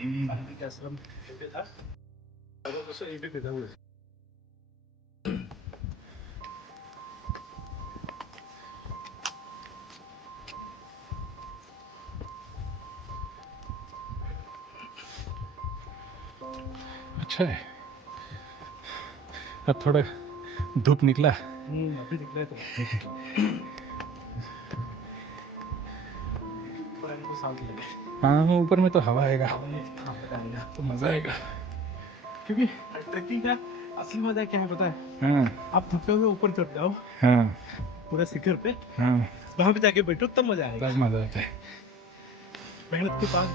के आश्रम पे था, तो यहीं पे पैदा हुए। अच्छा है, अब थोड़ा धूप निकला। अभी निकला है तो हाँ, ऊपर में तो हवा आएगा तो मजा आएगा। क्योंकि ट्रैकिंग का असली मजा क्या है पता है? हाँ आप थके हुए ऊपर चढ़ जाओ हाँ पूरा शिखर पे, हाँ, वहां पे जाके बैठो तब मजा आएगा। तब मजा आता है। मेहनत के बाद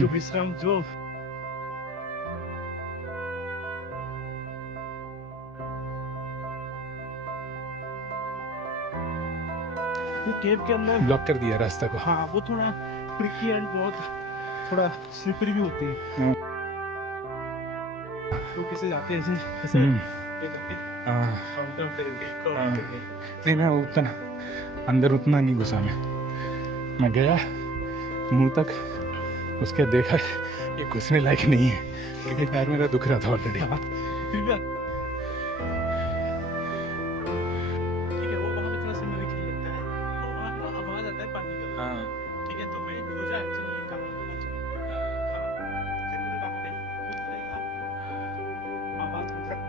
जो विश्राम, जो केव के अंदर ब्लॉक कर दिया रास्ता को। हाँ, वो थोड़ा ट्रिकी एंड बहुत थोड़ा स्लिपरी भी होती है। तो किसे जाते हैं ऐसे ये करके काउंटर पे नहीं, मैं उतना अंदर उतना नहीं घुसा। मैं गया मुंह तक, उसके देखा ये घुसने लायक नहीं है क्योंकि पैर मेरा दुख रहा था ऑलरेडी। फिर भी ठीक है, वो वहाँ पे थोड़ा सिनेरिक खेल लगता है, वो वहाँ थोड़ा आवाज आता है पानी का। हाँ ठीक है, तो मैं सोचा एक्चुअली ये काम करना चाहिए। हाँ, फिर मुझे वहाँ पे उतने आवाज होता है।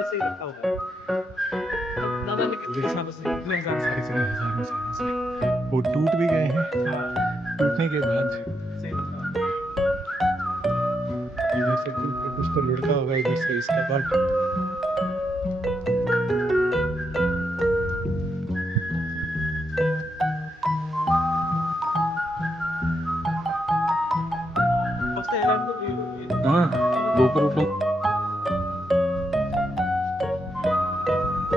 ऐसे ही रखा हुआ है। दादा ने कितने सालों से, कितने हजार साल से, हजारों सालों से वो टूट भी गए हैं। टूटने के बाद सही रखा। इधर से कुछ तो लुढ़का होगा, इधर से इसका पार्ट। फर्स्ट एयरलाइन तो भी होगी। हाँ, ऊपर ऊपर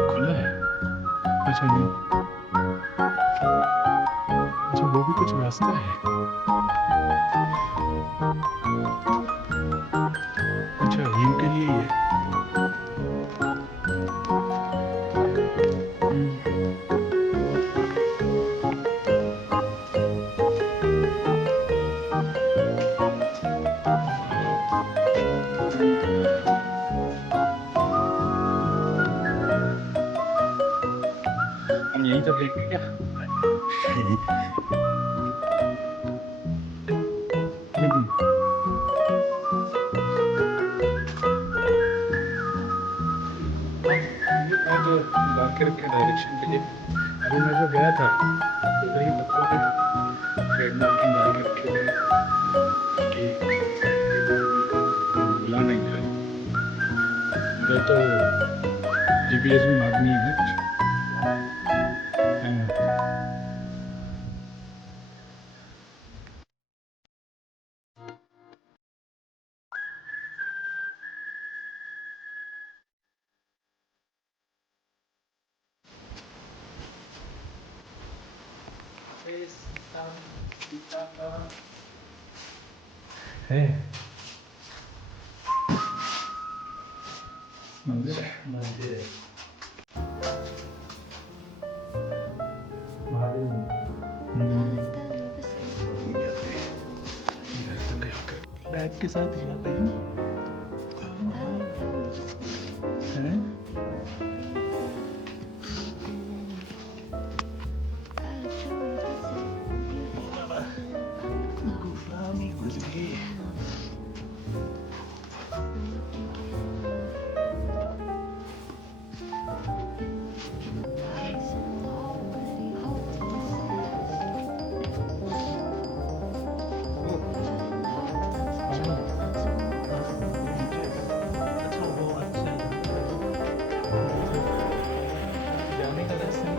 खुला है। अच्छा नहीं, अच्छा वो भी कुछ रास्ता है। अच्छा व्यू के लिए ही है। हम यहीं तक देखेंगे क्या? मैं तो बाकर के डायरेक्शन के लिए अभी मैं जो गया था तो वही पत्थर पे ट्रेड मार्किंग डाल के रखे हुए हैं कि भुला नहीं जाए। उधर तो जीपीएस भी मांगनी है कुछ। हाँ। है मंदिर है महादेव बैग के साथ ही आते हैं गुफा में घुस गए जाने का रास्ता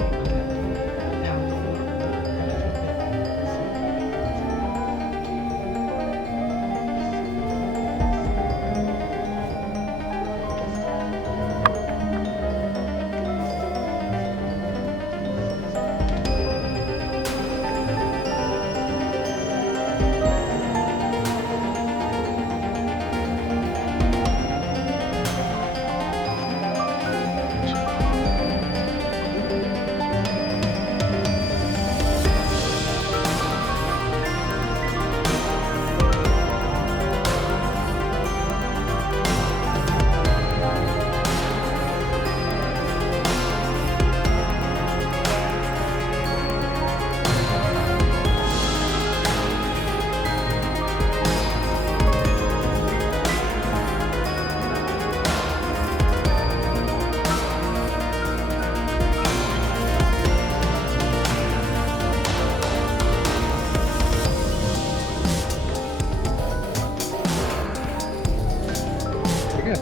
ठीक है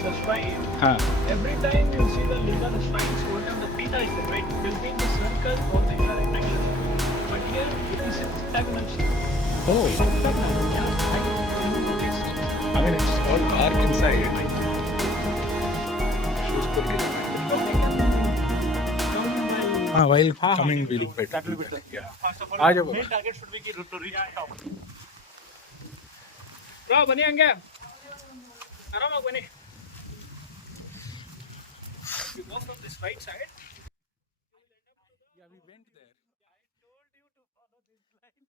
The shrine. हाँ Every time you see the linga, the shrines go down, the pita is there, right? It will be in the circle, all things are regular. But here it is in stagnant shape. oh Stagnant, yeah. I mean it's all dark inside हाँ while coming will be better That will be better. yeah First of all, आ जाओ main Baba target should be to reach top. Bro, ಬನ್ನಿ ಹಂಗೆ ಆರಾಮಾಗಿ ಬನ್ನಿ. You go from this right side. yeah we went there I told you to follow this line.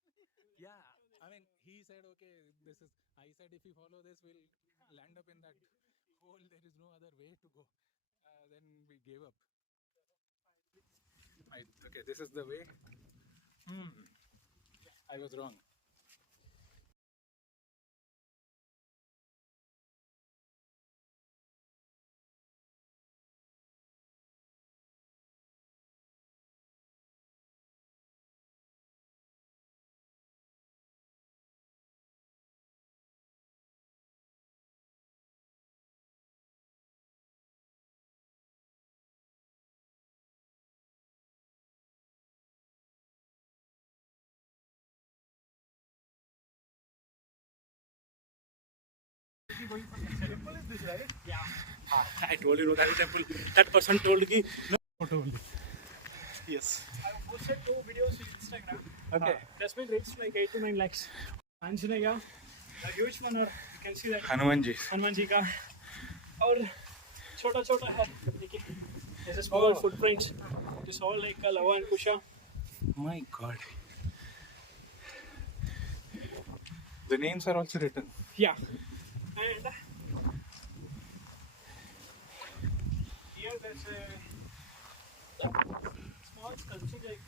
yeah I mean he said okay this is I said if we follow this we'll land up in that hole there is no other way to go then we gave up okay this is the way I was wrong going for the temple is this, right? Yeah. I told you not any temple. That person told me no photo only. Yes. I posted 2 videos on Instagram. Okay. That's been reached like 8 to 9 lakhs. Anjaneya, a huge one, or you can see that Hanuman ji. Hanuman ji ka. और छोटा छोटा है देखिए, this is small footprints. It is all like lava and kusha. My God. The names are also written. Yeah. And here there's a small sculpture like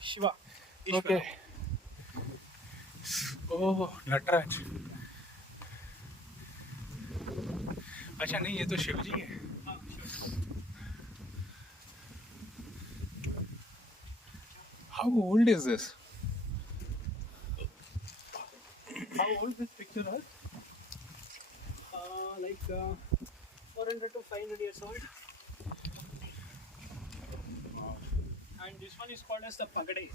Shiva. Ishvara. Okay. Oh, Nataraj. अच्छा नहीं, ये तो शिव जी है. हाँ, sure. How old is this? How old this picture is? Like 400 to 500 years old. And this one is called as the Pagade.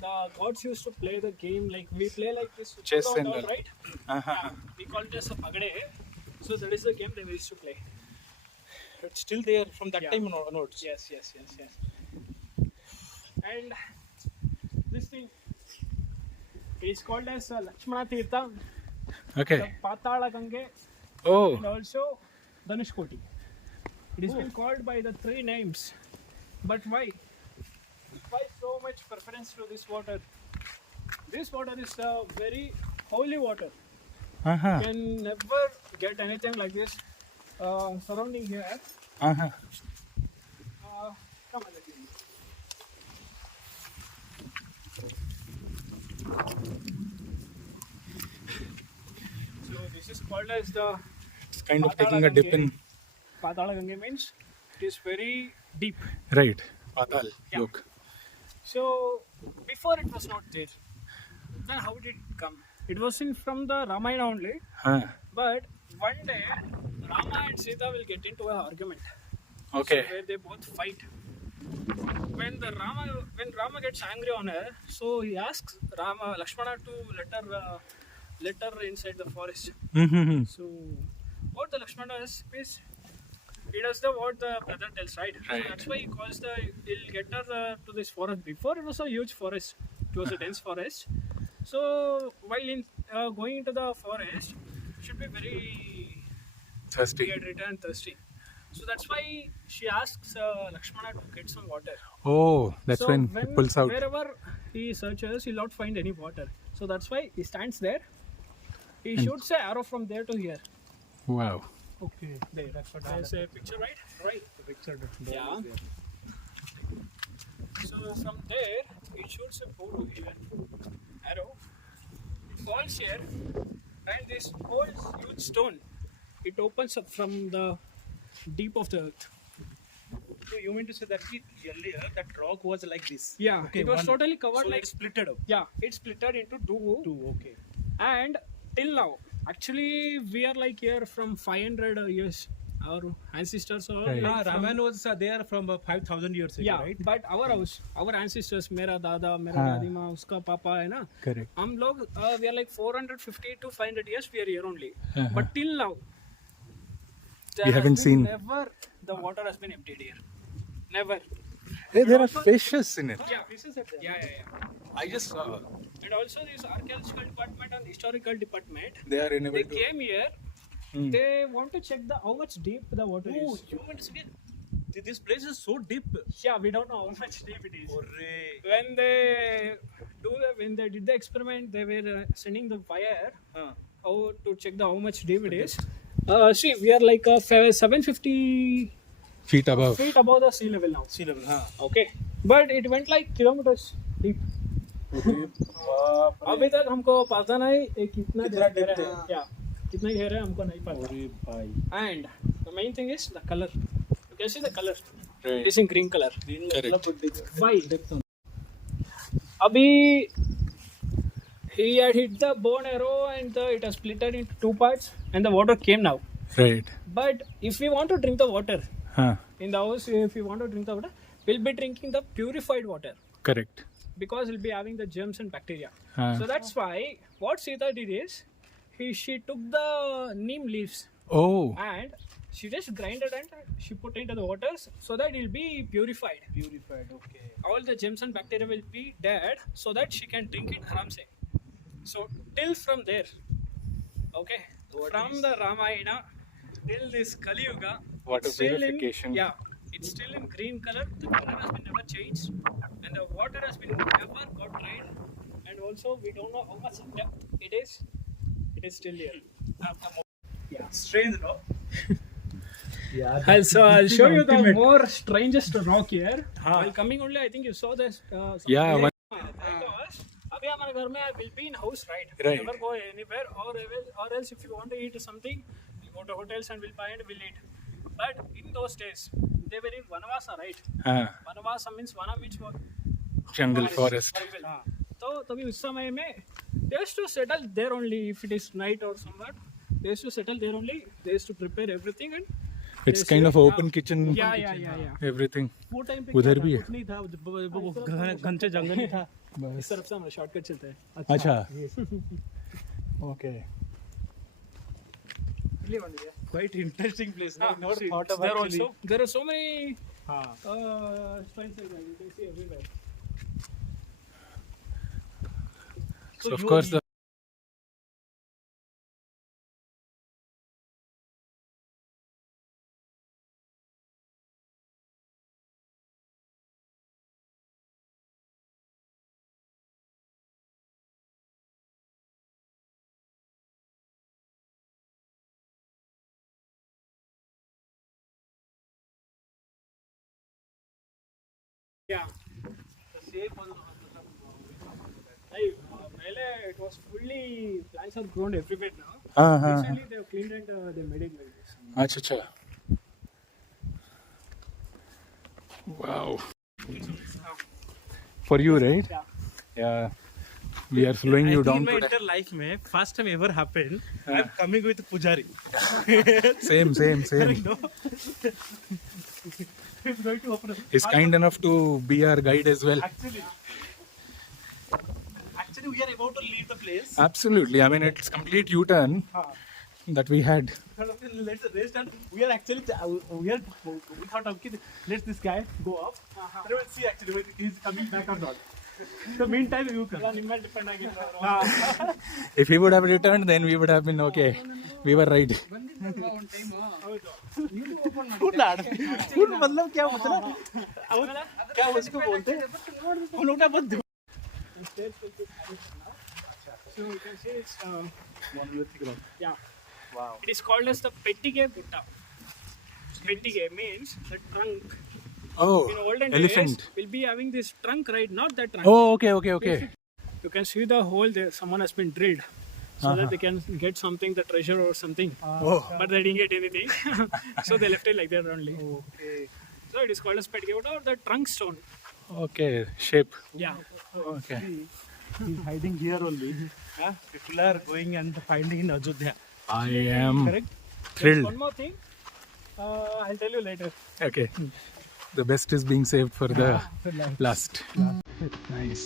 The gods used to play the game like we play like this. Chess Down, and down, all. right? Yeah, we call it as a Pagade. So that is the game they used to play. It's still there from that Yeah. time onwards. Yes. And this thing is called as Lakshmana Tirtha, Okay. the Patala Gange, Oh. and also Dhanushkoti. It has been called by the 3 names. But why? Why so much preference to this water? This water is a very holy water. Uh-huh. You can never get anything like this surrounding here. Uh-huh. Come on, let me. So this is called as the It's kind of taking a dip in. Patala Gange means it is very deep. Right. Patal. Yeah. Look. So before it was not there. Then how did it come? It was in from the Ramayana only. Huh. But one day Rama and Sita will get into an argument. Okay. Where they both fight. When Rama gets angry on her, so he asks Lakshmana to let her inside the forest. Mm-hmm. So what the Lakshmana is he does what the brother tells, right? Right. So that's why he'll get her to this forest. Before it was a huge forest. It was a dense forest. So while going into the forest, should be very Thirsty. dehydrated and thirsty. So that's why she asks Lakshmana to get some water. Oh, that's So when it pulls out. Wherever he searches, he'll not find any water. So that's why he stands there. He shoots an arrow from there to here. Wow. Okay, there. That's what there's a picture, right? Right. The picture. Yeah. So from there, he shoots a bow to here. Arrow. It falls here, and this whole huge stone, it opens up from the deep of the earth. So you mean to say that earlier that rock was like this? Yeah, Okay, it was one- totally covered So like. it's splitted up. Yeah, it's splitted into two. Okay. And till now, actually, we are like here from 500 years. Our ancestors are Right. like from- Ramayana was there from 5,000 years ago, yeah, right? but our house, our ancestors, मेरा दादा, मेरा हाँ. दादी माँ, उसका पापा है ना. Correct. हम लोग we are like 450 to 500 years we are here only. Uh-huh. But till now, We haven't seen- Never the water has been emptied here. Never. Hey, there are fishes in it. Yeah, yeah. I just saw. And also this archaeological department and historical department, They are unable they to. came here. Hmm. They want to check how much deep the water Oh, is. you mean to say this place is so deep? Yeah, we don't know how much deep it is. Hooray. When they did the experiment, they were sending the wire Huh. to check how much deep it is. See, we are like 750 Feet above. feet above the sea level now. Sea level, huh? Okay, but it went like kilometers deep. अभी तक हमको पता नहीं ये कितना गहरा है. Yeah, कितना गहरा है हमको नहीं पता. And the main thing is the color. You can see the color. It Right. is in green color. Correct. Why? Abhi he had hit the bow and arrow and it has split into 2 parts and the water came now. Right. But if we want to drink the water Huh. in the house, if we want to drink the water, we'll be drinking the purified water Correct. because we'll be having the germs and bacteria. Huh. So that's why what Sita did is she took the neem leaves Oh, and she just grinded and she put into the waters so that it'll be purified. Purified. Okay. All the germs and bacteria will be dead so that she can drink it aram se. So till from there, okay, from the Ramayana till this Kali Yuga, Water it's still purification. yeah, it's still in green color. The color has been never changed, and the water has been never got dried. And also, we don't know how much depth it is. It is still here. Yeah. Strange, no? Yeah. I'll show you the ultimate. more strangest rock here. हाँ. While coming only, I think you saw this. Yeah, one- Because अभी हमारे घर में I will be in house, right? Right. Never go anywhere, or else if you want to eat something, we go to hotels and we'll buy and we'll eat. But in those days, they were in Vanavasa, right? Vanavasa means Vana means what? jungle forest. तो तभी उस समय में they used to settle there only if it is night or somewhere. They used to settle there only. They used to prepare everything and It's they kind say- of open kitchen. yeah. Everything. वो time पे उधर क्या भी था? है। कुछ नहीं था, घंटे जंगल ही था। इस तरफ से हमारा शॉर्टकट चलता है. अच्छा. Okay. Quite interesting place. No? Never See, thought of there actually. also there are so many हाँ. spices like you can see everywhere. So of you- course the Yeah. Hey, पहले it was fully plants are grown everywhere now. हाँ. Recently they have cleaned and they made it like this. अच्छा. Wow. For you, right? Yeah. Yeah. We are slowing you down in my today. entire life में first time ever happened. I'm coming with Pujari. Same. No. He's going to open. He's kind enough to be our guide as well. Actually, we are about to leave the place. Absolutely. I mean, it's complete U-turn that we had. Let's rest and we are actually we thought of let this guy go up. Then we'll see actually whether he's coming back or not. In the meantime, you come. ನಿಮ್ಮ ಮೇಲೆ depend ಆಗಿತ್ತು. If he would have returned, then we would have been okay. We were right. Food Lad food मतलब क्या मतलब क्या उसको बोलते हैं हम लोग ना बहुत So you can see it's monolithic rock. yeah. Wow. It is called as the Pettige Gutta. Pettige means the trunk. Oh, In olden elephant. days, we'll be having this trunk, right? Not that trunk. Oh, okay. You can see the hole there. Someone has been drilled so that they can get something, the treasure or something. Oh, But they didn't get anything, so they left it like that only. Okay. So it is called as Pettige Gutta or the trunk stone. okay. Shape. Yeah. Okay. He's hiding here only. People are going and finding in Ajodhya. I am Correct. There's thrilled. one more thing. I'll tell you later. Okay. The best is being saved for the last. Nice.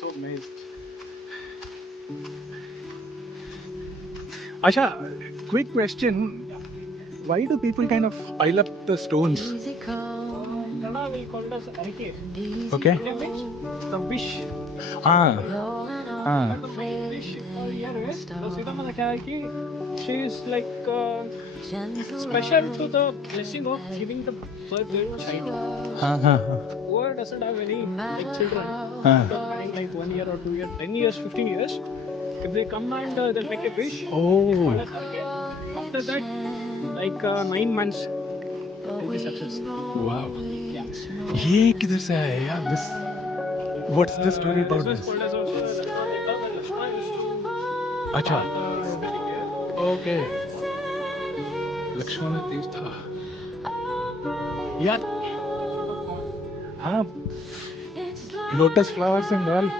So nice. Asha, quick question. Why do people kind of pile up the stones? Kannada will call it as Arike. Okay. It means the wish. Ah. The main wish here is the Sita Mata Kayaki. She is like special to the blessing of giving the birth to a child. Who doesn't have any like children? Having like 1 year or 2 years, 10 years, 15 years. If they come and they'll make a wish. Oh. After that, like 9 months, they'll be success. Wow. ये किधर से आया यार? This. What's the story about This was this? called as also Lakshmana used to अच्छा. very here. Okay. Lakshman तीर्थ था. यार. हाँ. Lotus flowers and all.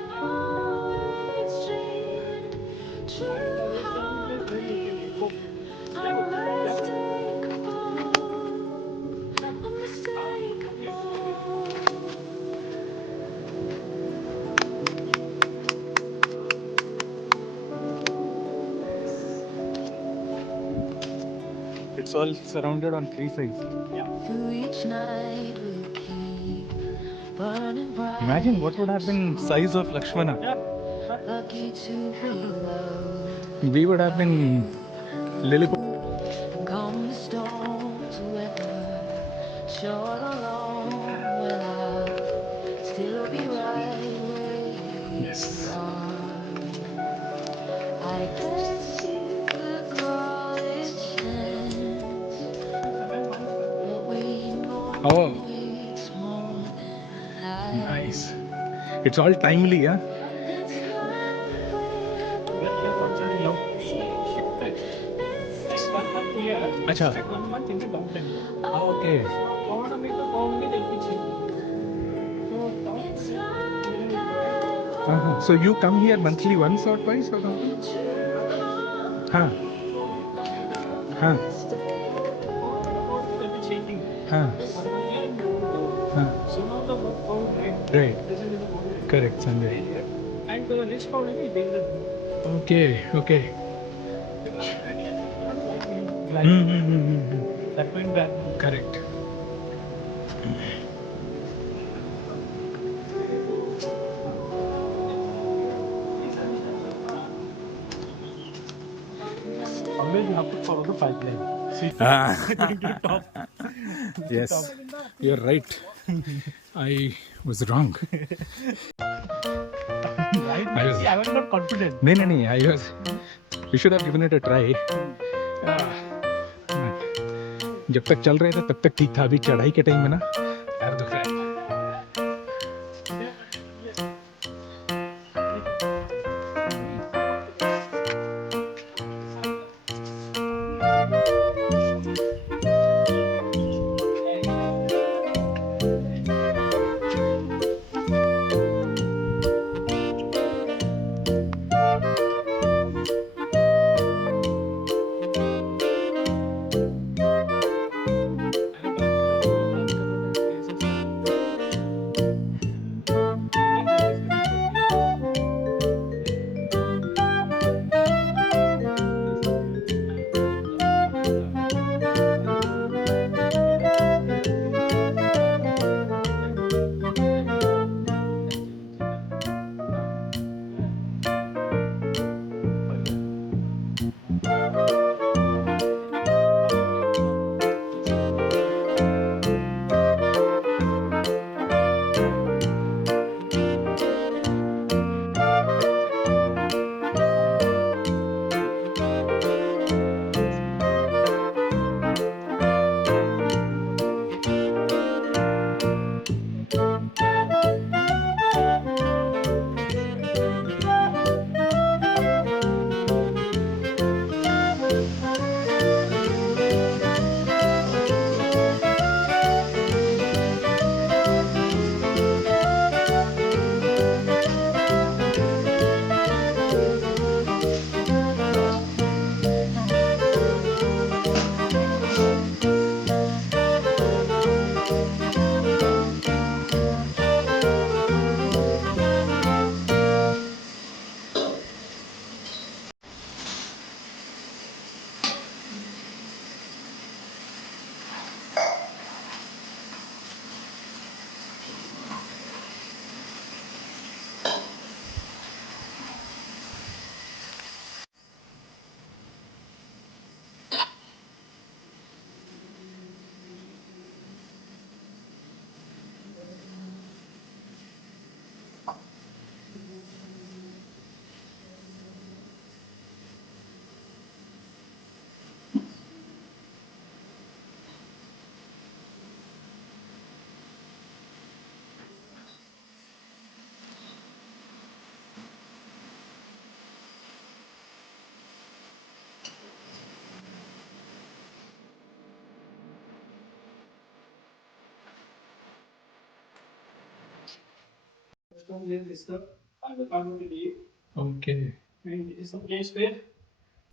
It's all surrounded on three sides. Through each night we'll keep burning bright. Imagine what would have been size of Lakshmana. Lucky to be loved. We would have been Lilliput. Come the storms, weather short or long, when I'll still be right where you Yes. are. I guess you could call it chance, but we know Oh, it's more than life. nice. It's all timely, yeah? It's like we're Well, yeah, function now. Next 1 month here. Acha. Like 1 month in the mountain. Okay. Corona make the phone with LPG. So So you come here monthly once or twice or something? Huh. Huh. will be changing. Huh. Huh. So now the phone right. Right. Present in the mountain. Correct, Sanjay. And the next phone will be dangerous. Okay. Okay. That means that. Correct. Always you have to follow the pipeline. See, going to the top. Yes. You're right. I was wrong. Right? I was- See, I was not confident. नहीं I was. We should have given it a try. जब तक चल रहे थे तब तक ठीक था. अभी चढ़ाई के टाइम में ना पैर दुख रहा है. This is the leaf. Okay. And this is the place where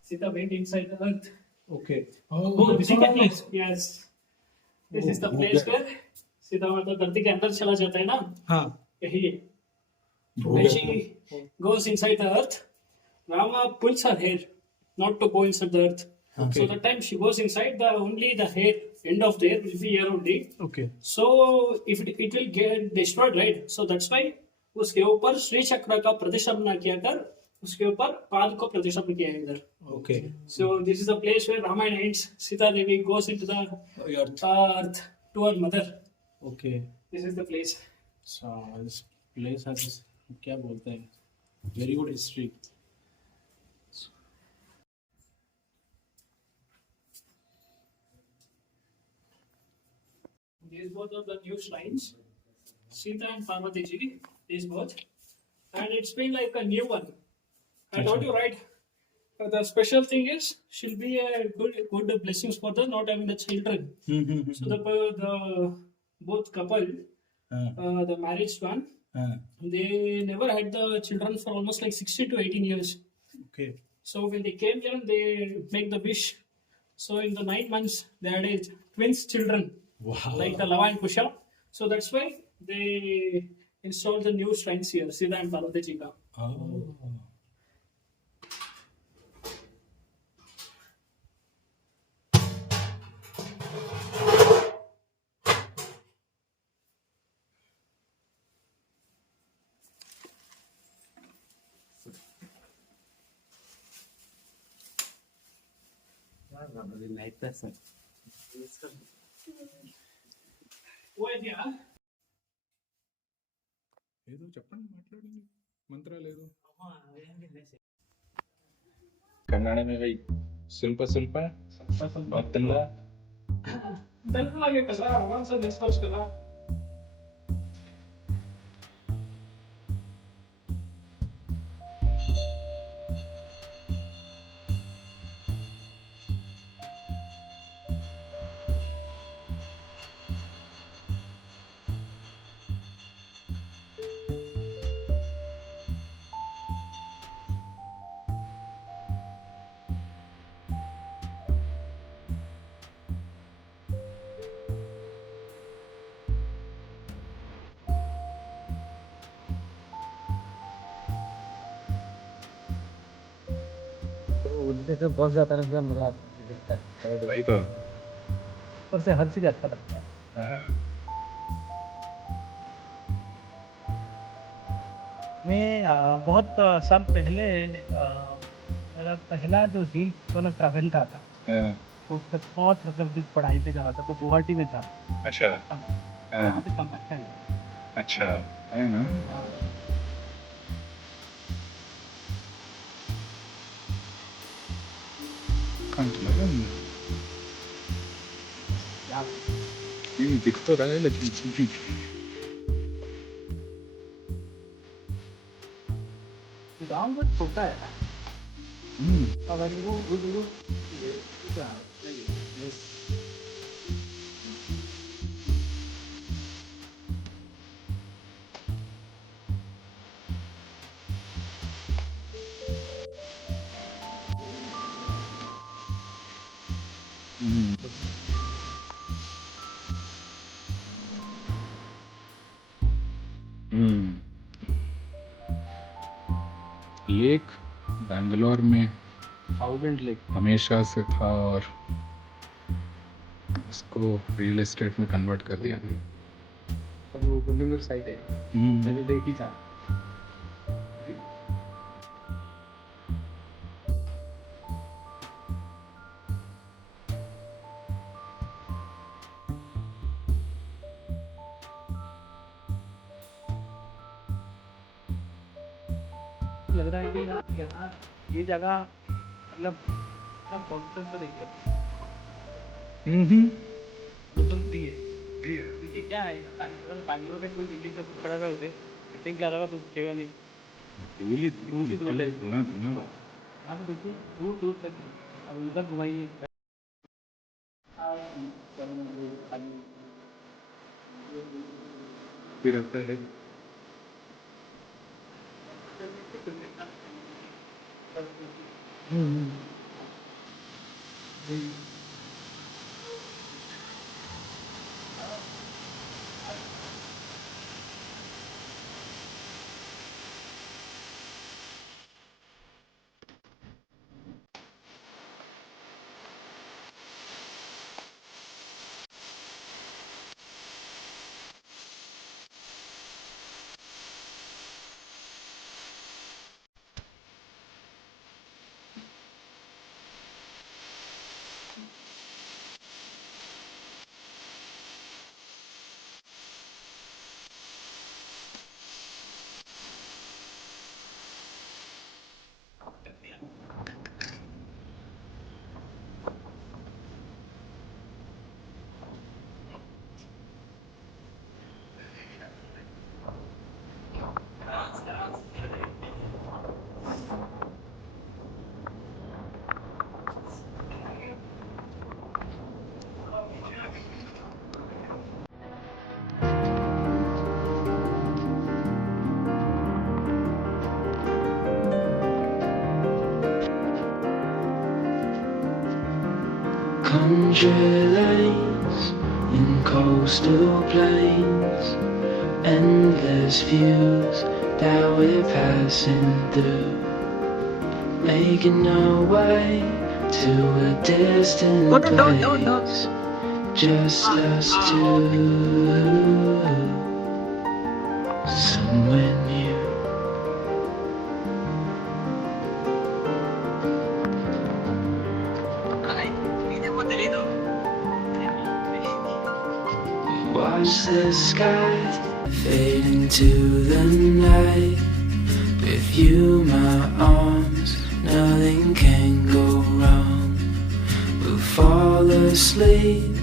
Sita went inside the earth. Okay. Oh, this is the place. Yes. This is the place where Sita मतलब धरती के अंदर चला जाता है ना. हाँ. यही है. When she goes inside the earth, Rama pulls her hair not to go inside the earth. So the time she goes inside, the only the hair end of the hair will be here only. Okay. So if it will get destroyed, right? So that's why उसके ऊपर श्री चक्र का प्रतिष्ठापना किया कर उसके ऊपर पाद को प्रतिष्ठापन किया है इधर. Okay. So this is the place where Ramayana ends. Sita Devi goes into the earth to her mother. Okay. This is the place. So this place has क्या बोलते हैं? Very good history. These both are the new shrines. Sita and Parvati ji, these both. And it's been like a new one. I told you, right? The special thing is, she'll be a good blessings for the not having the children. So the both couple, the married one, they never had the children for almost like 16 to 18 years. Okay. So when they came here, they make the wish. So in the 9 months, they had a twins children. Wow. Like the Lava and Kusha. So that's why they installed the new shrines here, Sita and Parvati ji ka. Oh. Like that, sir. Over here, ఏదో చెప్పండి మాట్లాడండి మంత్రాలు ఏదో कन्नड़ में भाई शिल्प शिल्प भक्तला then lage kala, once a dispatch kala. उनसे तो बहुत ज्यादा रंगा मजा दिखता है वही तो ऊपर से हर चीज अच्छा लगता है हाँ, मैं बहुत साल पहले मेरा पहला जो हिल सोलर ट्रैवल था हाँ, वो बहुत मतलब दिन पढ़ाई पे जा रहा था तो गुवाहाटी में था अच्छा वहाँ हाँ, पे कम अच्छा है अच्छा है ना कहाँ चला गया मैं? ये दिख तो रहा है लेकिन गाँव बहुत छोटा है अगर वो लेक बैंगलोर में थाउजेंड लेक हमेशा से था और उसको रियल एस्टेट में कन्वर्ट कर दिया वो गुंडूर साइड है मैंने देखी था लग रहा है कि यहाँ ये जगह मतलब कॉन्फिडेंस तो देखिए सुनती है ये क्या है बैंगलोर में कोई बिल्डिंग का खड़ा कर दे फिटिंग लगा तो जगह नहीं हाँ तो देखिए दूर दूर तक अब उधर घुमाइए फिर रहता है country lanes, in coastal plains, endless views that we're passing through, making our way to a distant place, just us two, somewhere new. Watch the sky fade into the night. With you, my arms, nothing can go wrong. We'll fall asleep